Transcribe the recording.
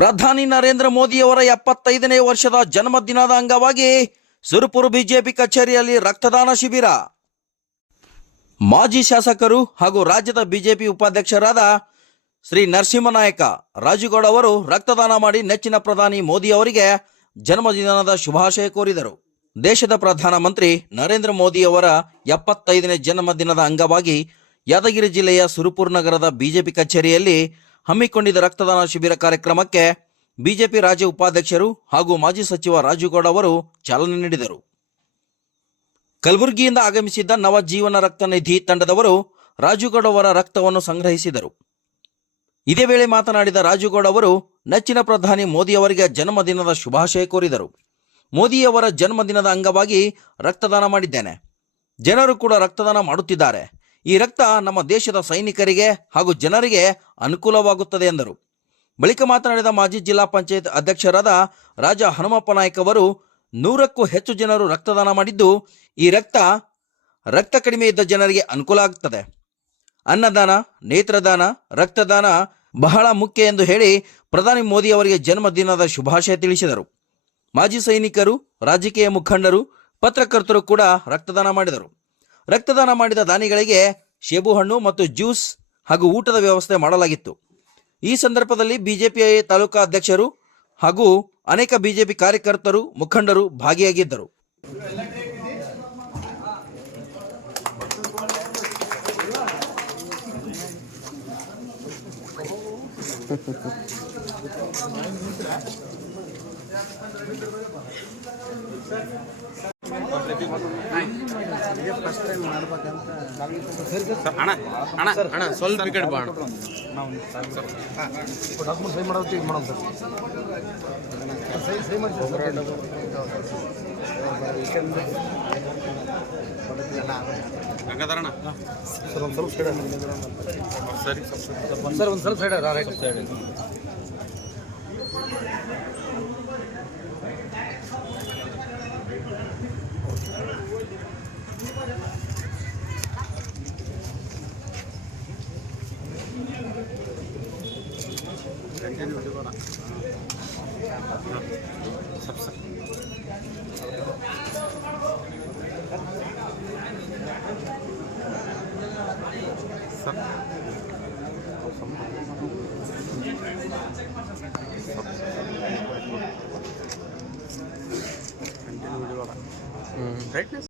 ಪ್ರಧಾನಿ ನರೇಂದ್ರ ಮೋದಿಯವರ ಎಪ್ಪತ್ತೈದನೇ ವರ್ಷದ ಜನ್ಮದಿನದ ಅಂಗವಾಗಿ ಸುರಪುರ ಬಿಜೆಪಿ ಕಚೇರಿಯಲ್ಲಿ ರಕ್ತದಾನ ಶಿಬಿರ. ಮಾಜಿ ಶಾಸಕರು ಹಾಗೂ ರಾಜ್ಯದ ಬಿಜೆಪಿ ಉಪಾಧ್ಯಕ್ಷರಾದ ಶ್ರೀ ನರಸಿಂಹನಾಯಕ ರಾಜುಗೌಡ ಅವರು ರಕ್ತದಾನ ಮಾಡಿ ನೆಚ್ಚಿನ ಪ್ರಧಾನಿ ಮೋದಿ ಅವರಿಗೆ ಜನ್ಮದಿನದ ಶುಭಾಶಯ ಕೋರಿದರು. ದೇಶದ ಪ್ರಧಾನಮಂತ್ರಿ ನರೇಂದ್ರ ಮೋದಿಯವರ ಎಪ್ಪತ್ತೈದನೇ ಜನ್ಮದಿನದ ಅಂಗವಾಗಿ ಯಾದಗಿರಿ ಜಿಲ್ಲೆಯ ಸುರಪುರ ನಗರದ ಬಿಜೆಪಿ ಕಚೇರಿಯಲ್ಲಿ ಹಮ್ಮಿಕೊಂಡಿದ್ದ ರಕ್ತದಾನ ಶಿಬಿರ ಕಾರ್ಯಕ್ರಮಕ್ಕೆ ಬಿಜೆಪಿ ರಾಜ್ಯ ಉಪಾಧ್ಯಕ್ಷರು ಹಾಗೂ ಮಾಜಿ ಸಚಿವ ರಾಜುಗೌಡ ಅವರು ಚಾಲನೆ ನೀಡಿದರು. ಕಲಬುರಗಿಯಿಂದ ಆಗಮಿಸಿದ್ದ ನವಜೀವನ ರಕ್ತ ನಿಧಿ ತಂಡದವರು ರಾಜುಗೌಡ ಅವರ ರಕ್ತವನ್ನು ಸಂಗ್ರಹಿಸಿದರು. ಇದೇ ವೇಳೆ ಮಾತನಾಡಿದ ರಾಜುಗೌಡ ಅವರು, ನೆಚ್ಚಿನ ಪ್ರಧಾನಿ ಮೋದಿ ಅವರಿಗೆ ಜನ್ಮದಿನದ ಶುಭಾಶಯ ಕೋರಿದರು. ಮೋದಿಯವರ ಜನ್ಮದಿನದ ಅಂಗವಾಗಿ ರಕ್ತದಾನ ಮಾಡಿದ್ದೇನೆ. ಜನರು ಕೂಡ ರಕ್ತದಾನ ಮಾಡುತ್ತಿದ್ದಾರೆ. ಈ ರಕ್ತ ನಮ್ಮ ದೇಶದ ಸೈನಿಕರಿಗೆ ಹಾಗೂ ಜನರಿಗೆ ಅನುಕೂಲವಾಗುತ್ತದೆ ಎಂದರು. ಬಳಿಕ ಮಾತನಾಡಿದ ಮಾಜಿ ಜಿಲ್ಲಾ ಪಂಚಾಯತ್ ಅಧ್ಯಕ್ಷರಾದ ರಾಜ ಹನುಮಪ್ಪ ನಾಯ್ಕ ಅವರು, ನೂರಕ್ಕೂ ಹೆಚ್ಚು ಜನರು ರಕ್ತದಾನ ಮಾಡಿದ್ದು, ಈ ರಕ್ತ ರಕ್ತ ಕಡಿಮೆ ಇದ್ದ ಜನರಿಗೆ ಅನುಕೂಲ ಆಗುತ್ತದೆ ಅನ್ನದಾನ, ನೇತ್ರದಾನ, ರಕ್ತದಾನ ಬಹಳ ಮುಖ್ಯ ಎಂದು ಹೇಳಿ ಪ್ರಧಾನಿ ಮೋದಿ ಅವರಿಗೆ ಜನ್ಮದಿನದ ಶುಭಾಶಯ ತಿಳಿಸಿದರು. ಮಾಜಿ ಸೈನಿಕರು, ರಾಜಕೀಯ ಮುಖಂಡರು, ಪತ್ರಕರ್ತರು ಕೂಡ ರಕ್ತದಾನ ಮಾಡಿದರು. ರಕ್ತದಾನ ಮಾಡಿದ ದಾನಿಗಳಿಗೆ ಶೇಬು ಹಣ್ಣು ಮತ್ತು ಜ್ಯೂಸ್ ಹಾಗೂ ಊಟದ ವ್ಯವಸ್ಥೆ ಮಾಡಲಾಗಿತ್ತು. ಈ ಸಂದರ್ಭದಲ್ಲಿ ಬಿಜೆಪಿ ತಾಲೂಕಾ ಅಧ್ಯಕ್ಷರು ಹಾಗೂ ಅನೇಕ ಬಿಜೆಪಿ ಕಾರ್ಯಕರ್ತರು, ಮುಖಂಡರು ಭಾಗಿಯಾಗಿದ್ದರು. ಅಣ್ಣ ಅಣ್ಣ ಅಣ್ಣ ಸ್ವಲ್ಪ ಬಾ ಡಾಕ್ಯುಮೆಂಟ್ ಮಾಡೋದು ಈಗ ಮಾಡೋದು ಸರ್ ಸೈ ಸೈ ಮಾಡಿ ಗಂಗಾಧರಣ್ಣ ಸರ್ ಒಂದು ಸ್ವಲ್ಪ ಸೈಡ್ ಸರಿ ಸರ್ ಒಂದು ಸ್ವಲ್ಪ side right side sắc sống Ừ.